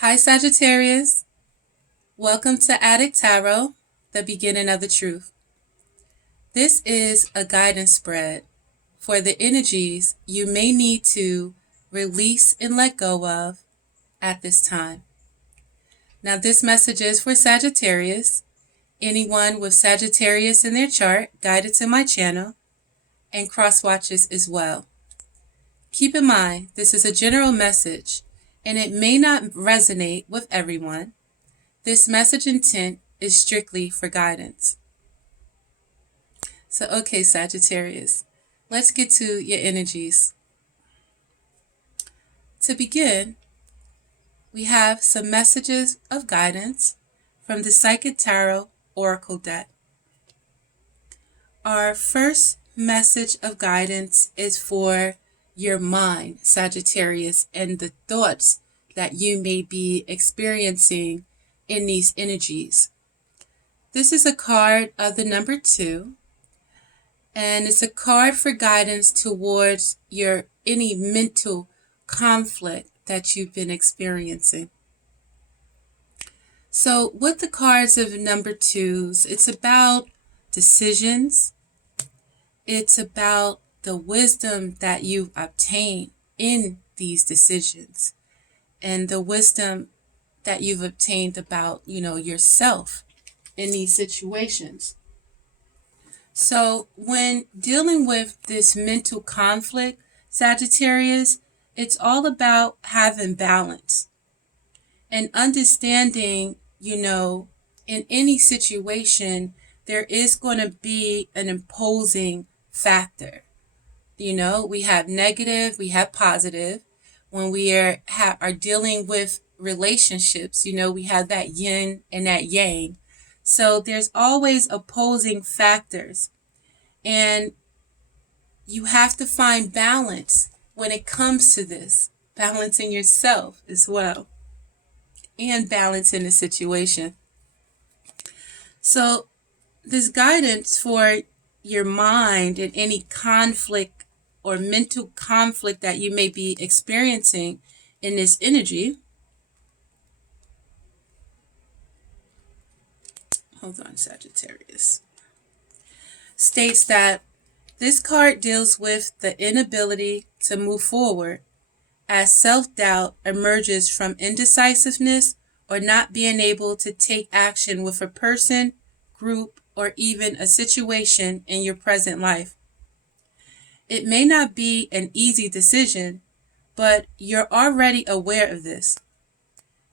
Hi Sagittarius, welcome to Adik Tarot, the beginning of the truth. This is a guidance spread for the energies you may need to release and let go of at this time. Now this message is for Sagittarius, anyone with Sagittarius in their chart guided to my channel, and cross watches as well. Keep in mind, this is a general message and it may not resonate with everyone. This message intent is strictly for guidance. So, okay, Sagittarius, let's get to your energies. To begin, we have some messages of guidance from the Psychic Tarot Oracle deck. Our first message of guidance is for your mind, Sagittarius, and the thoughts that you may be experiencing in these energies. This is a card of the number 2, and it's a card for guidance towards any mental conflict that you've been experiencing. So with the cards of number 2s, it's about decisions. It's about the wisdom that you've obtained in these decisions and the wisdom that you've obtained about, yourself in these situations. So when dealing with this mental conflict, Sagittarius, it's all about having balance and understanding, in any situation, there is going to be an imposing factor. We have negative, we have positive. When we are dealing with relationships, we have that yin and that yang. So there's always opposing factors. And you have to find balance when it comes to this. Balance in yourself as well. And balance in the situation. So this guidance for your mind and any conflict or mental conflict that you may be experiencing in this energy. Hold on, Sagittarius. States that this card deals with the inability to move forward as self-doubt emerges from indecisiveness or not being able to take action with a person, group, or even a situation in your present life. It may not be an easy decision, but you're already aware of this.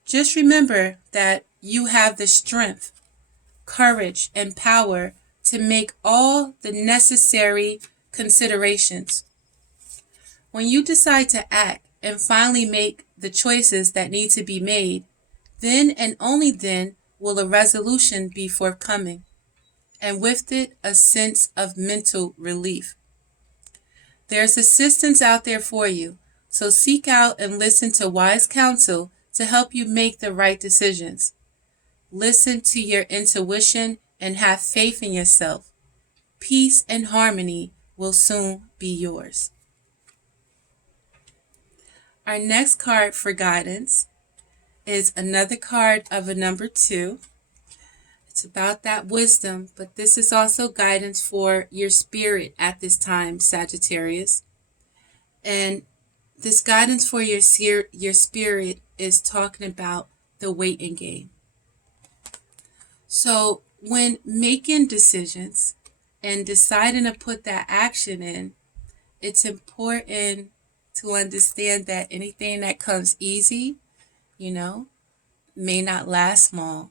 Just remember that you have the strength, courage, and power to make all the necessary considerations. When you decide to act and finally make the choices that need to be made, then and only then will a resolution be forthcoming, and with it a sense of mental relief. There's assistance out there for you, so seek out and listen to wise counsel to help you make the right decisions. Listen to your intuition and have faith in yourself. Peace and harmony will soon be yours. Our next card for guidance is another card of a number 2. It's about that wisdom, but this is also guidance for your spirit at this time, Sagittarius. And this guidance for your spirit is talking about the waiting game. So when making decisions and deciding to put that action in, it's important to understand that anything that comes easy, may not last long.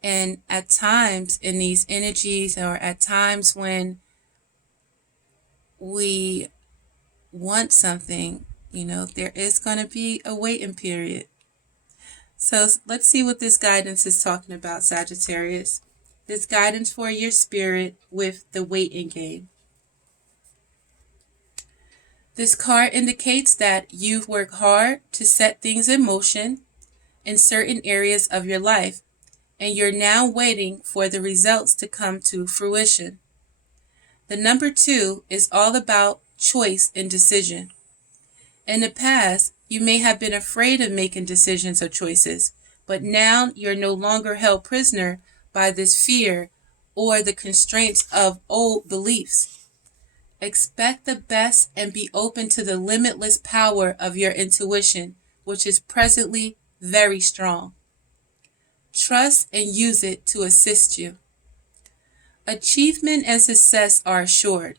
And at times in these energies, or at times when we want something, there is going to be a waiting period. So let's see what this guidance is talking about, Sagittarius. This guidance for your spirit with the waiting game. This card indicates that you've worked hard to set things in motion in certain areas of your life, and you're now waiting for the results to come to fruition. The number 2 is all about choice and decision. In the past, You may have been afraid of making decisions or choices, but now you're no longer held prisoner by this fear or the constraints of old beliefs. Expect the best and be open to the limitless power of your intuition, which is presently very strong. Trust and use it to assist you. Achievement and success are assured,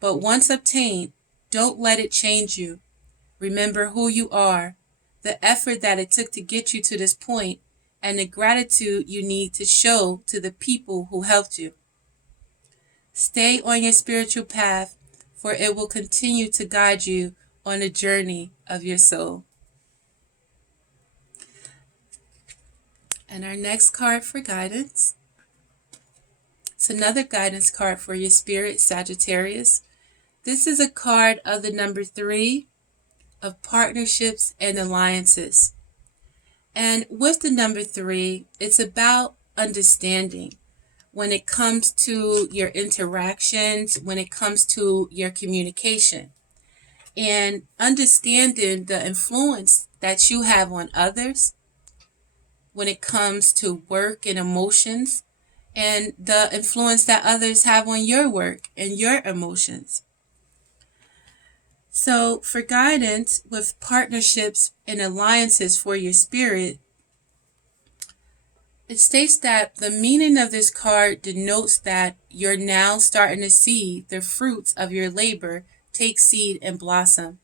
but once obtained, don't let it change you. Remember who you are, the effort that it took to get you to this point, and the gratitude you need to show to the people who helped you. Stay on your spiritual path, for it will continue to guide you on the journey of your soul. And our next card for guidance. It's another guidance card for your spirit, Sagittarius. This is a card of the number 3 of partnerships and alliances. And with the number 3, it's about understanding when it comes to your interactions, when it comes to your communication, and understanding the influence that you have on others when it comes to work and emotions, and the influence that others have on your work and your emotions. So for guidance with partnerships and alliances for your spirit, it states that the meaning of this card denotes that you're now starting to see the fruits of your labor take seed and blossom.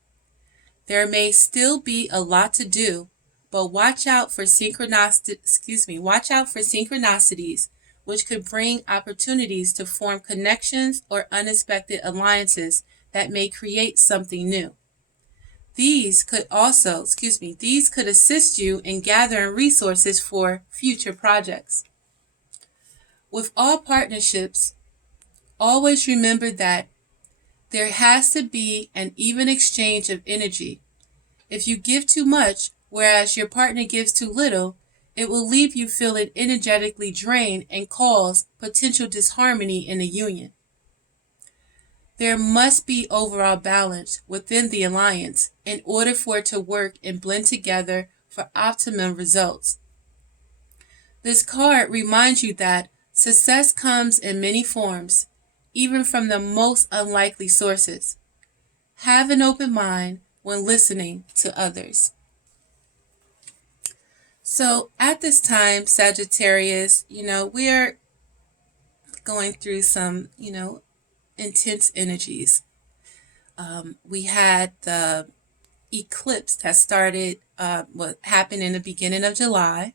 There may still be a lot to do, but watch out for synchronicities, which could bring opportunities to form connections or unexpected alliances that may create something new. These could assist you in gathering resources for future projects. With all partnerships, always remember that there has to be an even exchange of energy. If you give too much, whereas your partner gives too little, it will leave you feeling energetically drained and cause potential disharmony in the union. There must be overall balance within the alliance in order for it to work and blend together for optimum results. This card reminds you that success comes in many forms, even from the most unlikely sources. Have an open mind when listening to others. So at this time, Sagittarius, we're going through some, intense energies. We had the eclipse that started, what happened in the beginning of July.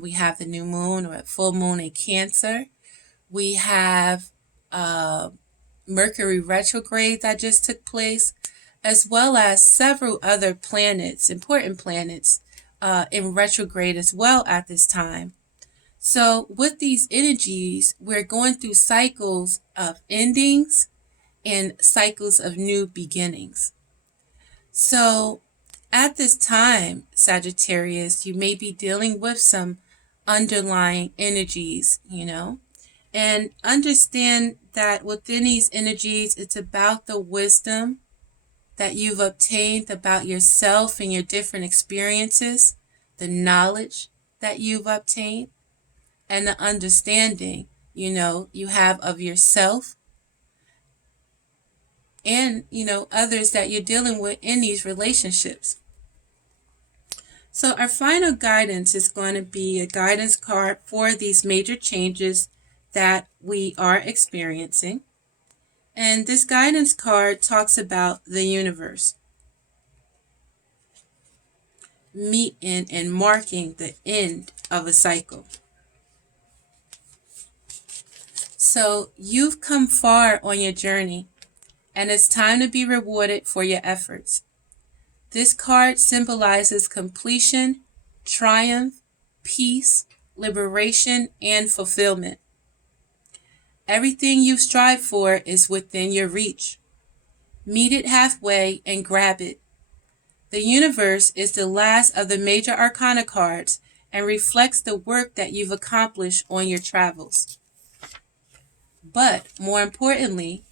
We have the new moon or full moon in Cancer. We have Mercury retrograde that just took place, as well as several other planets, important planets, in retrograde as well at this time. So with these energies, we're going through cycles of endings and cycles of new beginnings. So at this time, Sagittarius, you may be dealing with some underlying energies, and understand that within these energies, it's about the wisdom that you've obtained about yourself and your different experiences, the knowledge that you've obtained, and the understanding, you have of yourself and, others that you're dealing with in these relationships. So our final guidance is going to be a guidance card for these major changes that we are experiencing. And this guidance card talks about the universe meeting and marking the end of a cycle. So you've come far on your journey, and it's time to be rewarded for your efforts. This card symbolizes completion, triumph, peace, liberation, and fulfillment. Everything you've strived for is within your reach. Meet it halfway and grab it. The universe is the last of the major arcana cards and reflects the work that you've accomplished on your travels. But more importantly,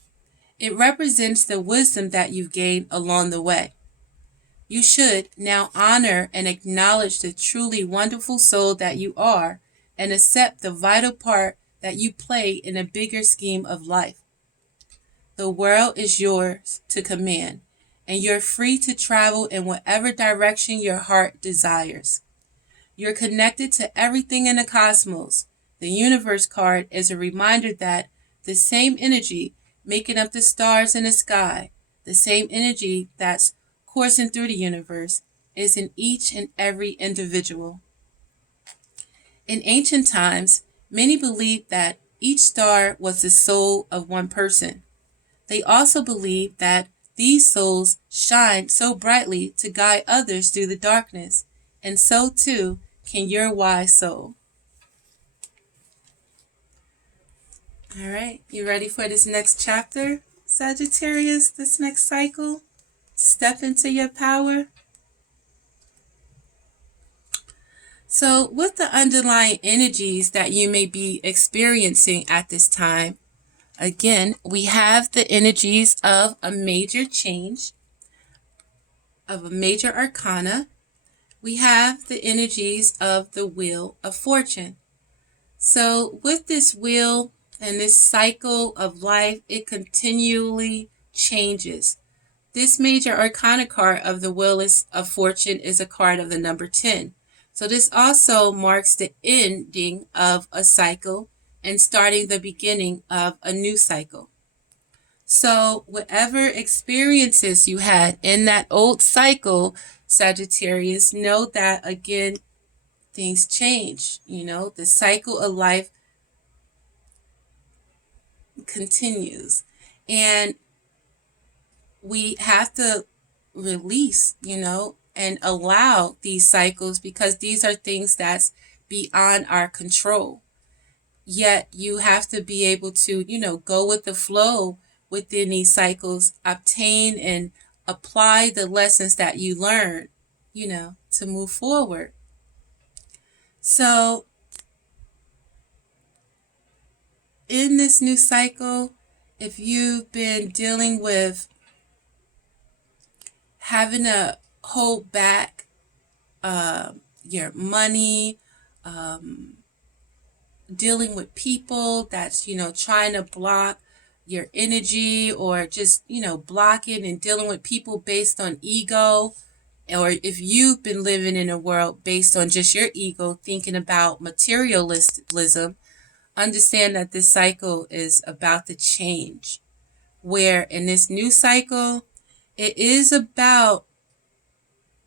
it represents the wisdom that you've gained along the way. You should now honor and acknowledge the truly wonderful soul that you are and accept the vital part that you play in a bigger scheme of life. The world is yours to command, and you're free to travel in whatever direction your heart desires. You're connected to everything in the cosmos. The universe card is a reminder that the same energy making up the stars in the sky, the same energy that's coursing through the universe, is in each and every individual. In ancient times, many believed that each star was the soul of one person. They also believed that these souls shine so brightly to guide others through the darkness, and so too can your wise soul. All right, you ready for this next chapter, Sagittarius, this next cycle? Step into your power. So, with the underlying energies that you may be experiencing at this time, again, we have the energies of a major change, of a major arcana. We have the energies of the Wheel of Fortune. So with this wheel and this cycle of life, it continually changes. This major arcana card of the Wheel of Fortune is a card of the number 10. So this also marks the ending of a cycle and starting the beginning of a new cycle. So whatever experiences you had in that old cycle, Sagittarius, know that again, things change. The cycle of life continues. And we have to release, and allow these cycles because these are things that's beyond our control. Yet you have to be able to, go with the flow within these cycles, obtain and apply the lessons that you learn, to move forward. So in this new cycle, if you've been dealing with having to hold back your money, dealing with people that's, trying to block your energy, or just, blocking and dealing with people based on ego, or if you've been living in a world based on just your ego, thinking about materialism, understand that this cycle is about to change. Where in this new cycle, it is about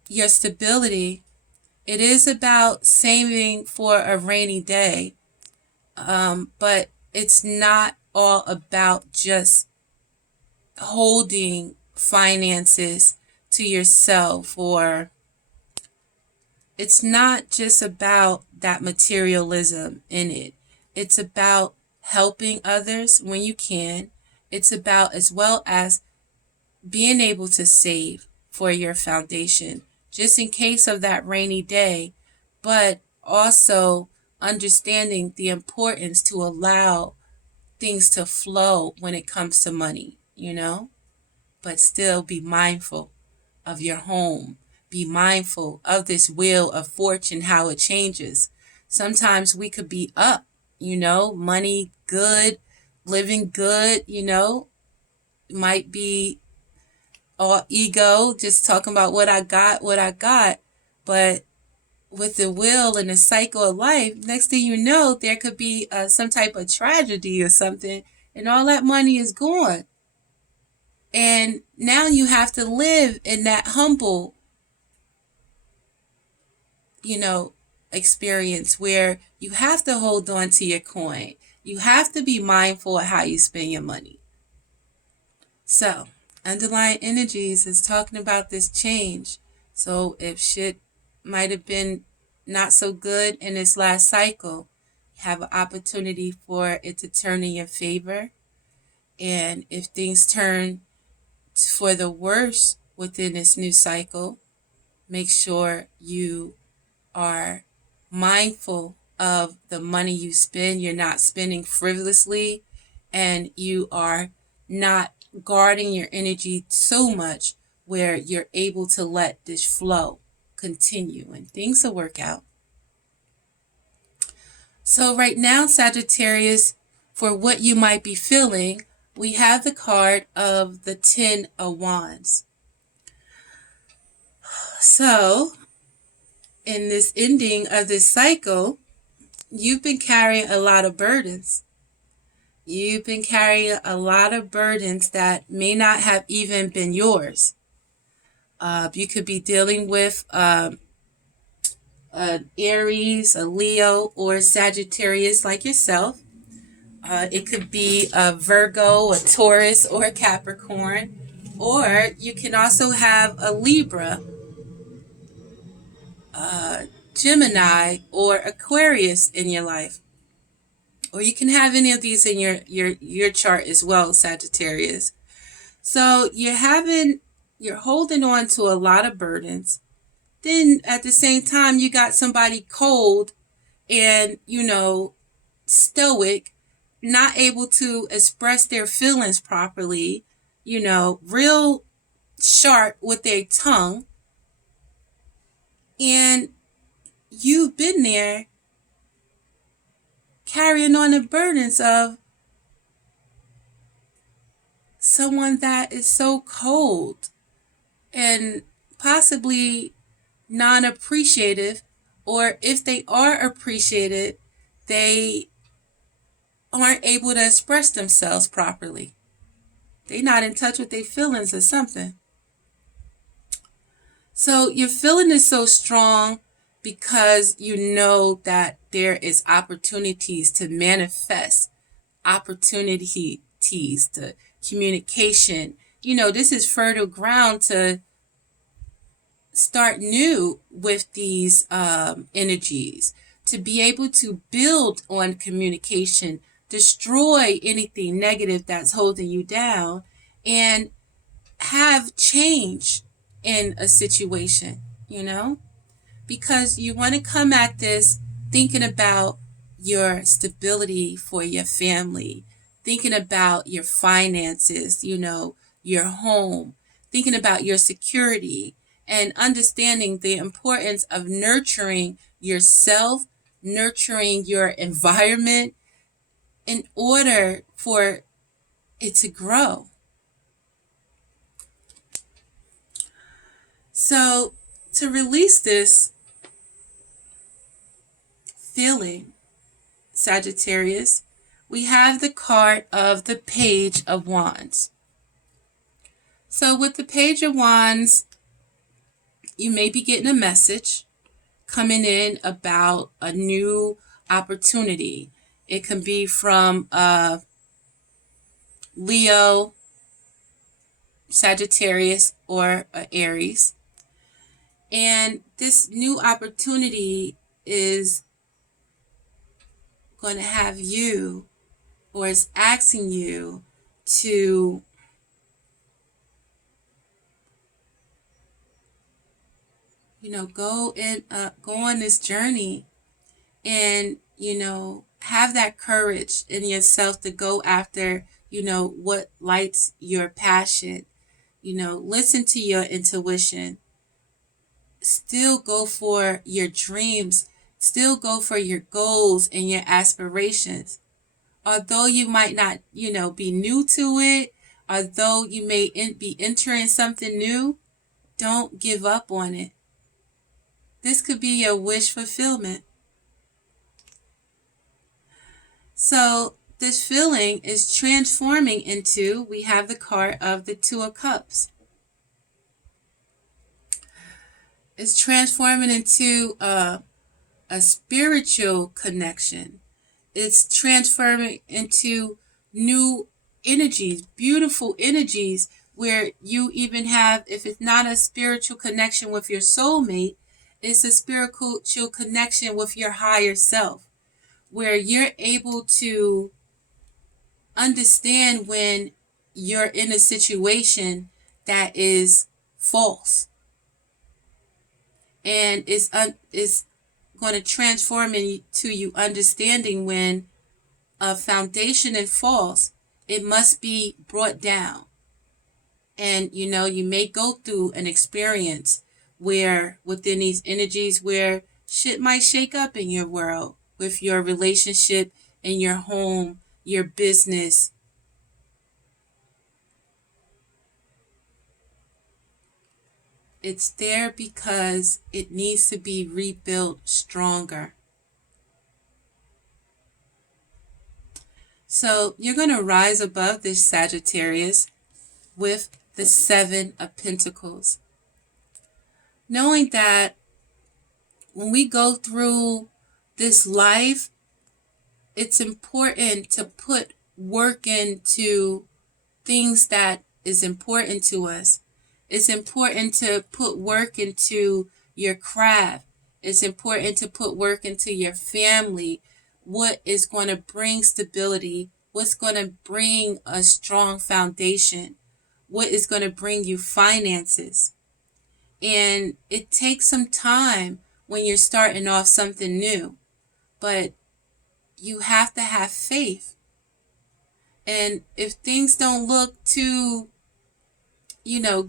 your stability. It is about saving for a rainy day. But it's not all about just holding finances to yourself, or it's not just about that materialism in it. It's about helping others when you can. It's about as well as being able to save for your foundation, just in case of that rainy day, but also understanding the importance to allow things to flow when it comes to money, but still be mindful of your home. Be mindful of this wheel of fortune, how it changes. Sometimes we could be up, money good, living good, might be all ego, just talking about what I got. But with the wheel and the cycle of life, next thing you know, there could be some type of tragedy or something, and all that money is gone. And now you have to live in that humble, experience where you have to hold on to your coin. You have to be mindful of how you spend your money. So, underlying energies is talking about this change. So if shit might have been not so good in this last cycle, you have an opportunity for it to turn in your favor. And if things turn for the worse within this new cycle, make sure you are mindful of the money you spend. You're not spending frivolously, and you are not guarding your energy so much where you're able to let this flow continue and things will work out. So right now, Sagittarius, for what you might be feeling, we have the card of the Ten of Wands. So in this ending of this cycle, you've been carrying a lot of burdens. You've been carrying a lot of burdens that may not have even been yours. You could be dealing with an Aries, a Leo, or Sagittarius like yourself. It could be a Virgo, a Taurus, or a Capricorn. Or you can also have a Libra, Gemini, or Aquarius in your life. Or you can have any of these in your chart as well, Sagittarius. So you're holding on to a lot of burdens. Then at the same time, you got somebody cold and, stoic, not able to express their feelings properly, real sharp with their tongue. And you've been there carrying on the burdens of someone that is so cold and possibly non-appreciative, or if they are appreciated, they aren't able to express themselves properly. They're not in touch with their feelings or something. So your feeling is so strong because you know that there is opportunities to manifest, opportunities to communication. This is fertile ground to start new with these energies, to be able to build on communication, destroy anything negative that's holding you down, and have change in a situation, because you want to come at this thinking about your stability for your family, thinking about your finances, your home, thinking about your security, and understanding the importance of nurturing yourself, nurturing your environment in order for it to grow. So to release this feeling, Sagittarius, we have the card of the Page of Wands. So with the Page of Wands, you may be getting a message coming in about a new opportunity. It can be from Leo, Sagittarius, or Aries. And this new opportunity is going to have you, or is asking you to go on this journey and, have that courage in yourself to go after, what lights your passion. Listen to your intuition. Still go for your dreams. Still go for your goals and your aspirations. Although you might not, be new to it, although you may be entering something new, don't give up on it. This could be your wish fulfillment. So this feeling is transforming into, we have the card of the Two of Cups. It's transforming into a spiritual connection. It's transforming into new energies, beautiful energies, where you even have, if it's not a spiritual connection with your soulmate, it's a spiritual connection with your higher self, where you're able to understand when you're in a situation that is false. And it's going to transform into you understanding when a foundation is false, it must be brought down. And, you may go through an experience where within these energies where shit might shake up in your world with your relationship in your home, your business. It's there because it needs to be rebuilt stronger. So you're going to rise above this Sagittarius with the Seven of Pentacles. Knowing that when we go through this life, it's important to put work into things that is important to us. It's important to put work into your craft. It's important to put work into your family. What is going to bring stability? What's going to bring a strong foundation? What is going to bring you finances? And it takes some time when you're starting off something new, but you have to have faith. And if things don't look too,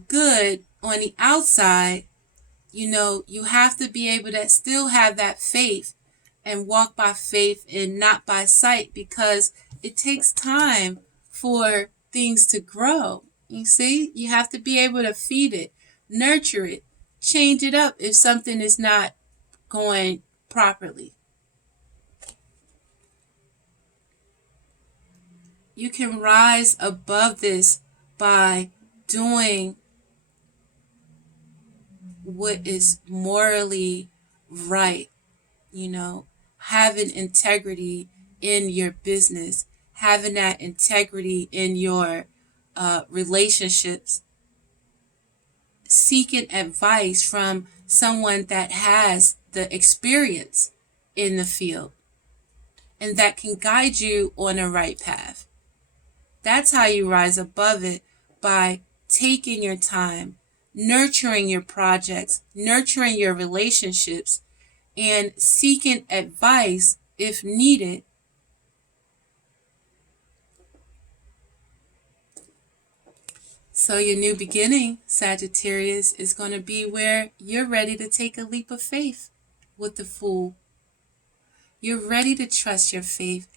good on the outside, you have to be able to still have that faith and walk by faith and not by sight, because it takes time for things to grow. You see, you have to be able to feed it, nurture it, change it up if something is not going properly. You can rise above this by doing what is morally right, having integrity in your business, having that integrity in your relationships, seeking advice from someone that has the experience in the field and that can guide you on the right path. That's how you rise above it, by taking your time, nurturing your projects, nurturing your relationships, and seeking advice if needed. So your new beginning, Sagittarius, is going to be where you're ready to take a leap of faith with the Fool. You're ready to trust your faith.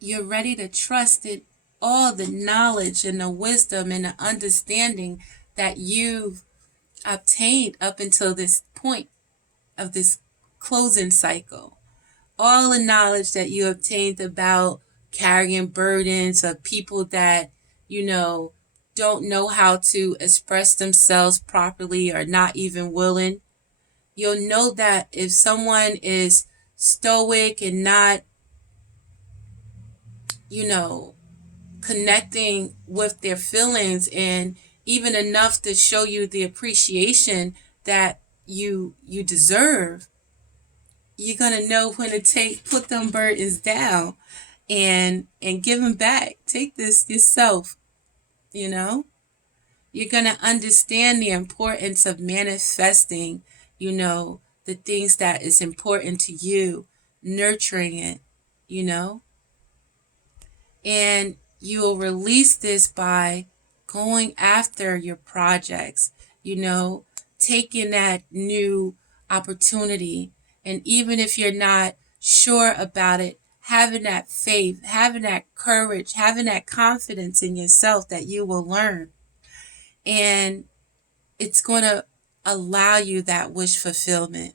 You're ready to trust in all the knowledge and the wisdom and the understanding that you've obtained up until this point of this closing cycle. All the knowledge that you obtained about carrying burdens of people that, don't know how to express themselves properly or not even willing. You'll know that if someone is stoic and not, connecting with their feelings and even enough to show you the appreciation that you deserve, you're going to know when to put them burdens down and give them back. Take this yourself, You're going to understand the importance of manifesting, the things that is important to you, nurturing it, And you'll release this by going after your projects, taking that new opportunity. And even if you're not sure about it, having that faith, having that courage, having that confidence in yourself that you will learn. And it's going to allow you that wish fulfillment.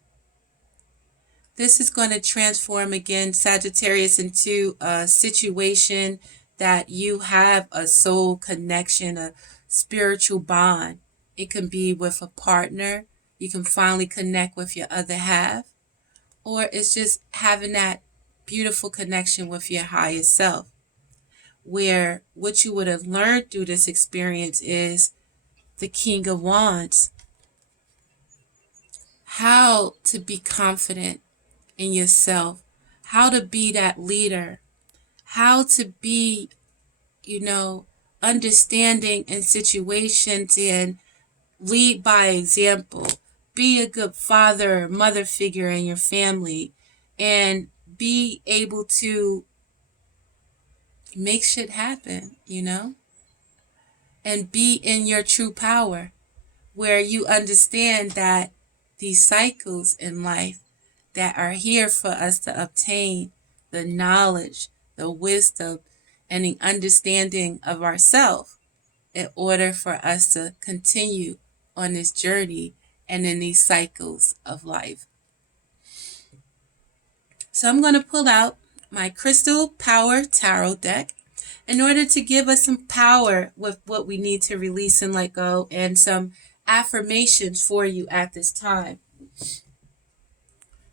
This is going to transform again, Sagittarius, into a situation that you have a soul connection, a spiritual bond. It can be with a partner. You can finally connect with your other half. Or it's just having that beautiful connection with your higher self, where what you would have learned through this experience is the King of Wands. How to be confident in yourself, how to be that leader, how to be, understanding in situations and lead by example. Be a good father or mother figure in your family and be able to make shit happen, and be in your true power, where you understand that these cycles in life that are here for us to obtain the knowledge, the wisdom, and the understanding of ourselves in order for us to continue on this journey and in these cycles of life. So I'm going to pull out my Crystal Power Tarot deck in order to give us some power with what we need to release and let go, and some affirmations for you at this time.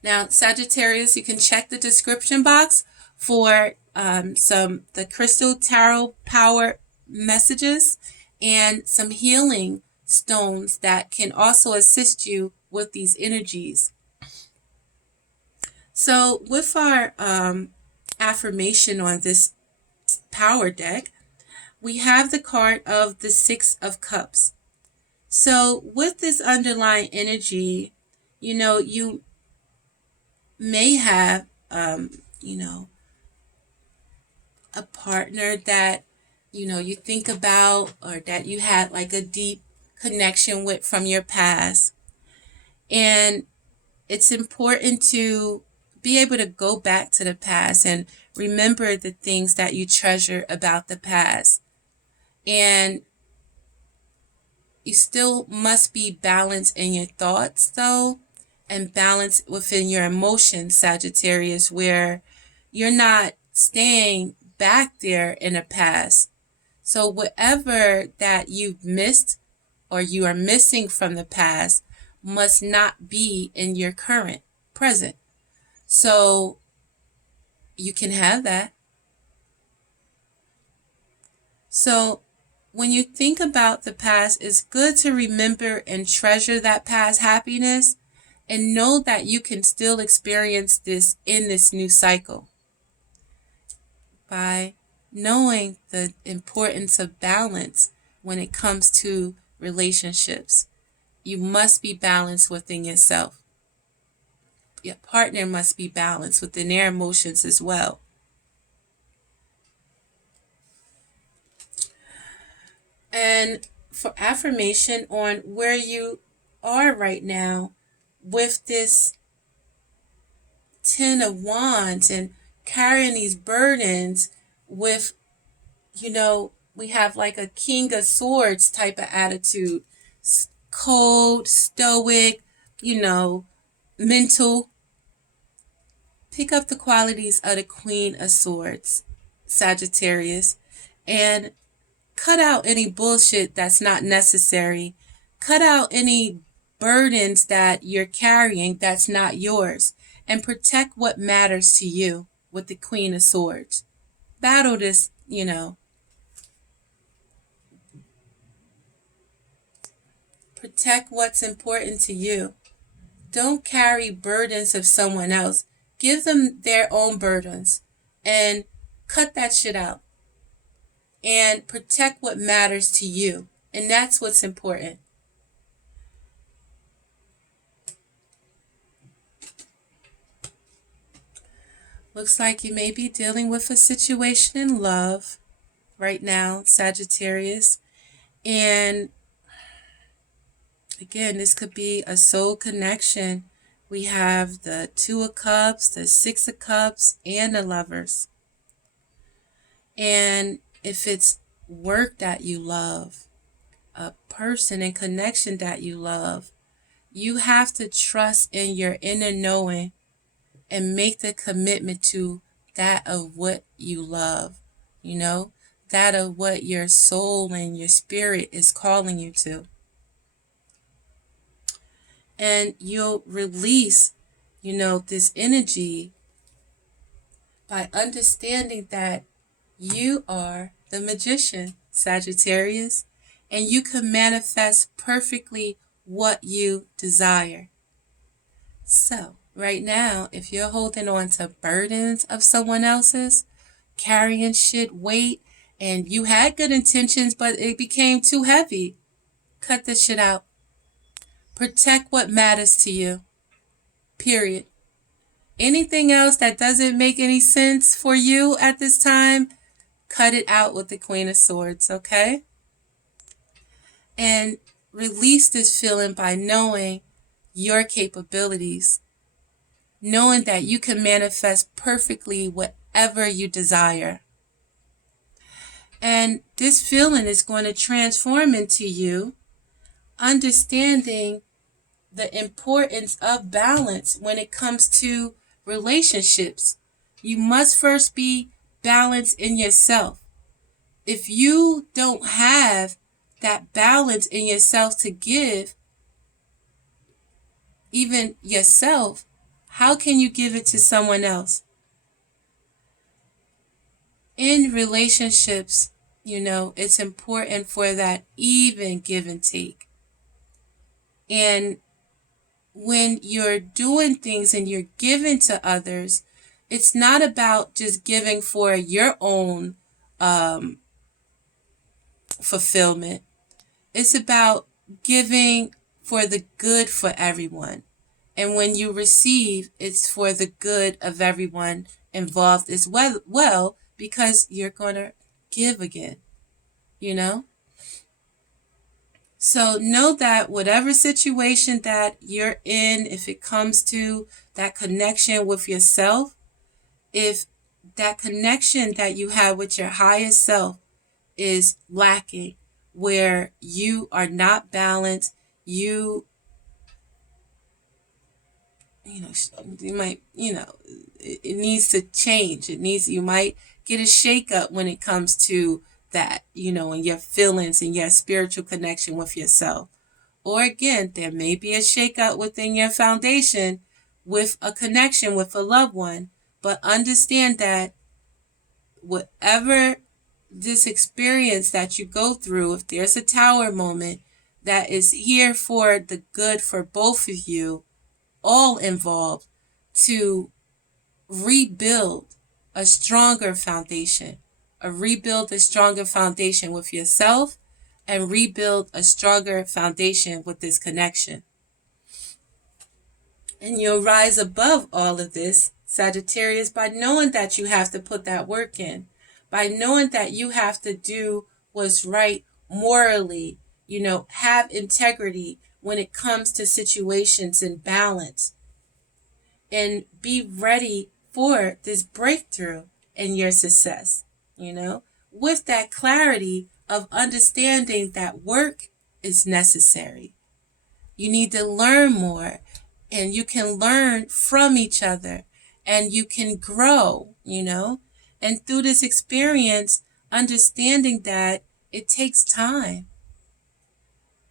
Now, Sagittarius, you can check the description box for the Crystal Tarot Power messages and some healing stones that can also assist you with these energies. So with our affirmation on this power deck, we have the card of the Six of Cups. So with this underlying energy, you may have, a partner that, you think about, or that you had like a deep connection with from your past. And it's important to be able to go back to the past and remember the things that you treasure about the past. And you still must be balanced in your thoughts, though, and balanced within your emotions, Sagittarius, where you're not staying back there in the past. So whatever that you've missed or you are missing from the past must not be in your current present. So you can have that. So when you think about the past, it's good to remember and treasure that past happiness and know that you can still experience this in this new cycle by knowing the importance of balance when it comes to relationships. You must be balanced within yourself. Your partner must be balanced within their emotions as well. And for affirmation on where you are right now with this Ten of Wands and carrying these burdens with, we have like a King of Swords type of attitude. Cold, stoic, mental. Pick up the qualities of the Queen of Swords, Sagittarius, and cut out any bullshit that's not necessary. Cut out any burdens that you're carrying that's not yours. And protect what matters to you with the Queen of Swords. Battle this, Protect what's important to you. Don't carry burdens of someone else. Give them their own burdens and cut that shit out. And protect what matters to you. And that's what's important. Looks like you may be dealing with a situation in love right now, Sagittarius. And again, this could be a soul connection. We have the Two of Cups, the Six of Cups, and the Lovers. And if it's work that you love, a person and connection that you love, you have to trust in your inner knowing and make the commitment to that of what you love, that of what your soul and your spirit is calling you to. And you'll release, this energy by understanding that you are the magician, Sagittarius, and you can manifest perfectly what you desire. So, right now, if you're holding on to burdens of someone else's, carrying shit, weight, and you had good intentions, but it became too heavy, cut this shit out. Protect what matters to you. Period. Anything else that doesn't make any sense for you at this time, cut it out with the Queen of Swords, okay? And release this feeling by knowing your capabilities, knowing that you can manifest perfectly whatever you desire. And this feeling is going to transform into you understanding the importance of balance when it comes to relationships. You must first be balanced in yourself. If you don't have that balance in yourself to give, even yourself, how can you give it to someone else? In relationships, it's important for that even give and take. And when you're doing things and you're giving to others, it's not about just giving for your own fulfillment. It's about giving for the good for everyone. And when you receive, it's for the good of everyone involved as well, because you're going to give again, you know? So know that whatever situation that you're in, if it comes to that connection with yourself, if that connection that you have with your highest self is lacking, where you are not balanced, you might, it needs to change. You might get a shakeup when it comes to that, and your feelings and your spiritual connection with yourself. Or again, there may be a shakeup within your foundation with a connection with a loved one. But understand that whatever this experience that you go through, if there's a tower moment, that is here for the good for both of you, all involved, to rebuild a stronger foundation, rebuild a stronger foundation with yourself, and rebuild a stronger foundation with this connection. And you'll rise above all of this, Sagittarius, by knowing that you have to put that work in, by knowing that you have to do what's right morally, have integrity when it comes to situations and balance, and be ready for this breakthrough and your success, with that clarity of understanding that work is necessary. You need to learn more, and you can learn from each other, and you can grow, and through this experience, understanding that it takes time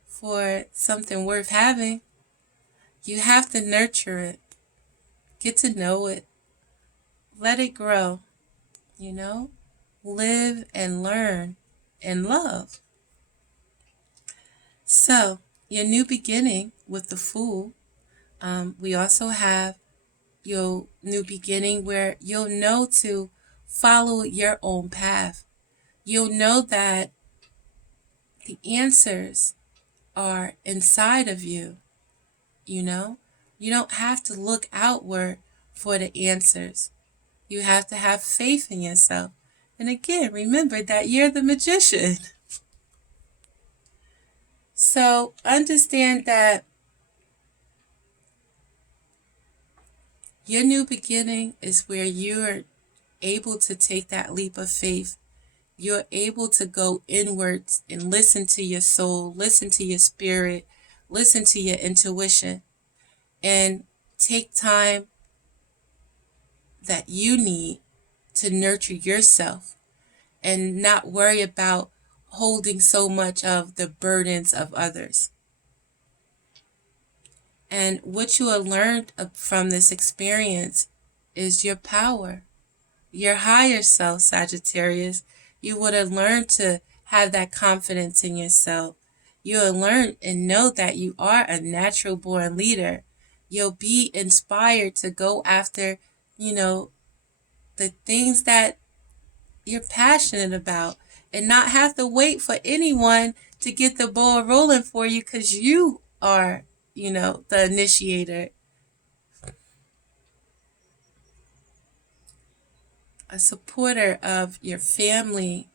for something worth having. You have to nurture it, get to know it, let it grow, live and learn and love. So, your new beginning with the Fool, we also have your new beginning where you'll know to follow your own path. You'll know that the answers are inside of you, You don't have to look outward for the answers. You have to have faith in yourself. And again, remember that you're the magician. So understand that your new beginning is where you're able to take that leap of faith. You're able to go inwards and listen to your soul, listen to your spirit, listen to your intuition, and take time that you need to nurture yourself and not worry about holding so much of the burdens of others. And what you have learned from this experience is your power, your higher self, Sagittarius. You would have learned to have that confidence in yourself. You'll learn and know that you are a natural born leader. You'll be inspired to go after, the things that you're passionate about, and not have to wait for anyone to get the ball rolling for you, because you are, the initiator. A supporter of your family,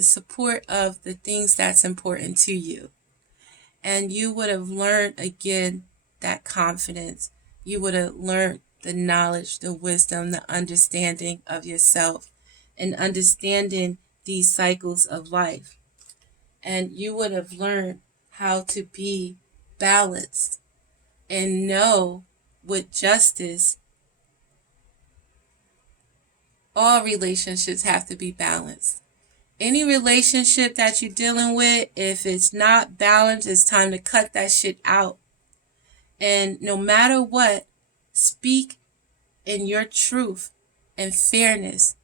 support of the things that's important to you. And you would have learned again that confidence. You would have learned the knowledge, the wisdom, the understanding of yourself, and understanding these cycles of life. And you would have learned how to be balanced and know with justice, all relationships have to be balanced. Any relationship that you're dealing with, if it's not balanced, it's time to cut that shit out. And no matter what, speak in your truth and fairness.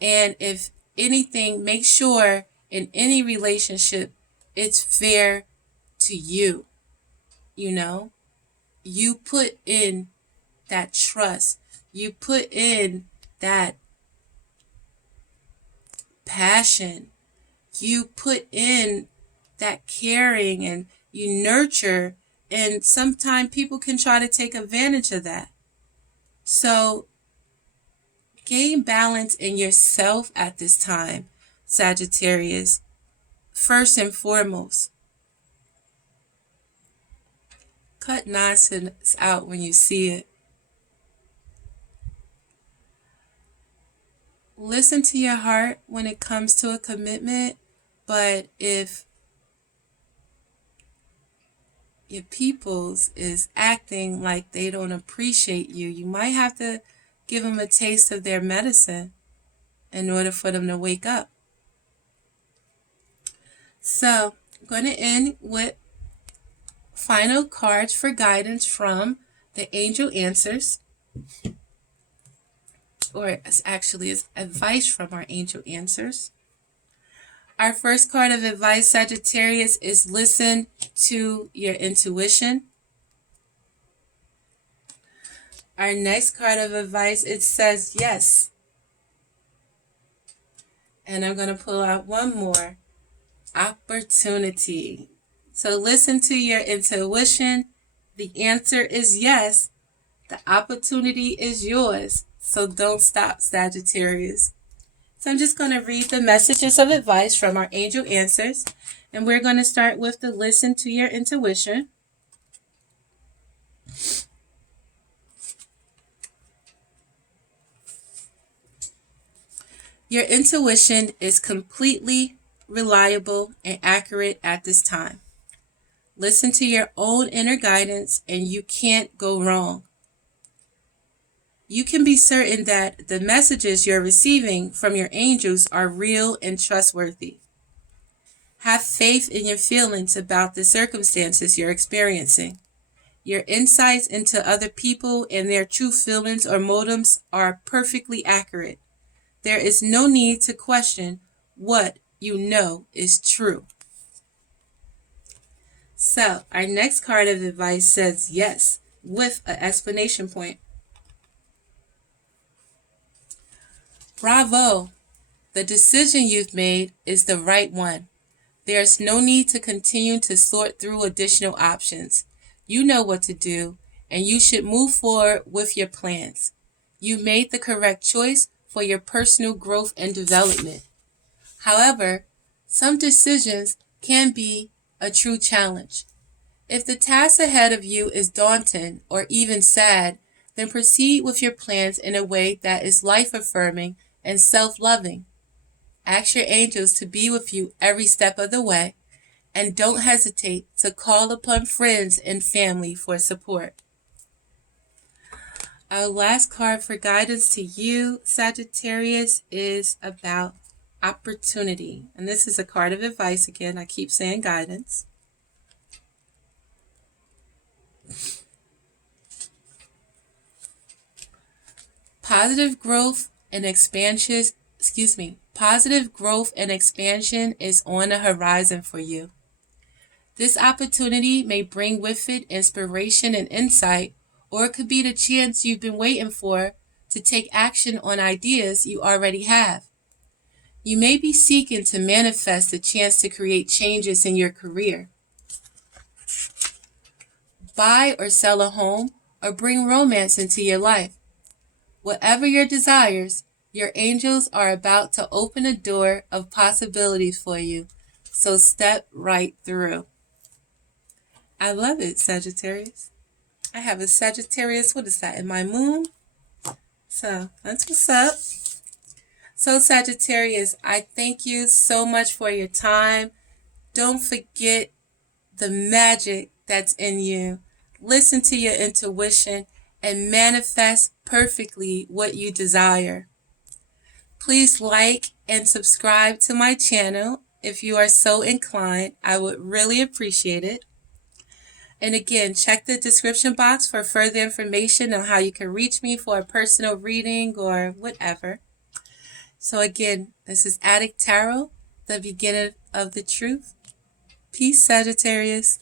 And if anything, make sure in any relationship it's fair to you. You know, you put in that trust, you put in that passion, you put in that caring, and you nurture, and sometimes people can try to take advantage of that. So gain balance in yourself at this time, Sagittarius, first and foremost. Cut nonsense out when you see it. Listen to your heart when it comes to a commitment, but if your peoples is acting like they don't appreciate you, you might have to give them a taste of their medicine in order for them to wake up. So I'm going to end with final cards for guidance from the Angel Answers, or actually it's advice from our Angel Answers. Our first card of advice, Sagittarius, is listen to your intuition. Our next card of advice, it says yes. And I'm going to pull out one more, opportunity. So listen to your intuition. The answer is yes. The opportunity is yours. So don't stop, Sagittarius. So I'm just going to read the messages of advice from our Angel Answers. And we're going to start with the listen to your intuition. Your intuition is completely reliable and accurate at this time. Listen to your own inner guidance and you can't go wrong. You can be certain that the messages you're receiving from your angels are real and trustworthy. Have faith in your feelings about the circumstances you're experiencing. Your insights into other people and their true feelings or motives are perfectly accurate. There is no need to question what you know is true. So, our next card of advice says yes, with an exclamation point. Bravo! The decision you've made is the right one. There's no need to continue to sort through additional options. You know what to do, and you should move forward with your plans. You made the correct choice for your personal growth and development. However, some decisions can be a true challenge. If the task ahead of you is daunting or even sad, then proceed with your plans in a way that is life-affirming and self-loving. Ask your angels to be with you every step of the way, and don't hesitate to call upon friends and family for support. Our last card for guidance to you, Sagittarius, is about opportunity. And this is a card of advice again. I keep saying guidance. Positive growth and expansion is on the horizon for you. This opportunity may bring with it inspiration and insight, or it could be the chance you've been waiting for to take action on ideas you already have. You may be seeking to manifest the chance to create changes in your career. Buy or sell a home, or bring romance into your life. Whatever your desires, Your angels are about to open a door of possibilities for you, so step right through. I love it, Sagittarius. I have a Sagittarius, what is that, in my moon? So that's what's up. So Sagittarius, I thank you so much for your time. Don't forget the magic that's in you. Listen to your intuition and manifest perfectly what you desire. Please like and subscribe to my channel if you are so inclined. I would really appreciate it. And again, check the description box for further information on how you can reach me for a personal reading or whatever. So again, this is Adik Tarot, the beginner of the truth. Peace, Sagittarius.